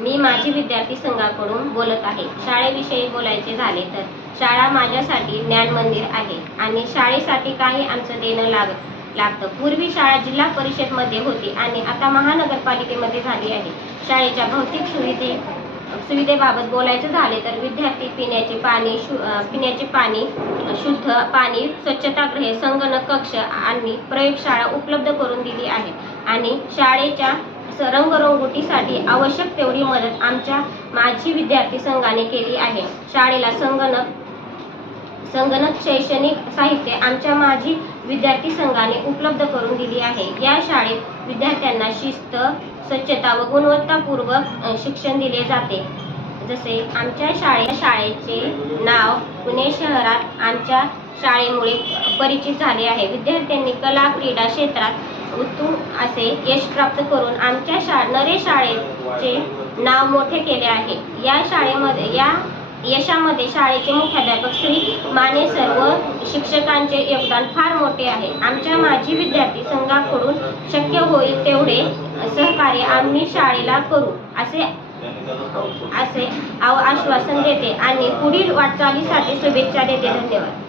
मी माझी विद्यार्थी संघाकडून बोलत आहे. शाळेविषयी बोलायचे झाले तर शाळा माझ्यासाठी ज्ञान मंदिर आहे आणि शाळेसाठी काही आमचं देणं लागतं. पूर्वी शाळा जिल्हा परिषदमध्ये होती आणि आता महानगरपालिकेमध्ये झाली आहे. शाळेच्या भौतिक सुविधेबाबत बोलायचं झाले तर विद्यार्थी पिण्याचे पाणी, शुद्ध पाणी, स्वच्छतागृहे, संगणक कक्ष आणि प्रयोगशाळा उपलब्ध करून दिली आहे आणि शाळेच्या रंगरंगोटीसाठी आवश्यक तेवढी मदत माझी विद्यार्थी संघाने केली आहे. शाळेला संगणक शैक्षणिक साहित्य माझी विद्यार्थी संघाने उपलब्ध करून दिली आहे. या शाळेत विद्यार्थ्यांना शिस्त, स्वच्छता व गुणवत्तापूर्वक शिक्षण दिले जाते. जसे आमच्या शाळेचे नाव पुणे शहरात आमच्या शाळेमुळे परिचित झाले आहे. विद्यार्थ्यांनी कला क्रीडा क्षेत्रात उत्तुंग असे यश प्राप्त करून आमच्या नरे शाळेचे नाव मोठे केले आहे. या यशामध्ये शाळेचे मुख्याध्यापक श्री माने सर्व शिक्षकांचे योगदान फार मोठे आहे. माझी विद्यार्थी संघाकडून शक्य होईल तेवढे सहकार्य आम्ही शाळेला करू असे आश्वासन देते आणि पुढील वाटचालीसाठी शुभेच्छा देते. धन्यवाद.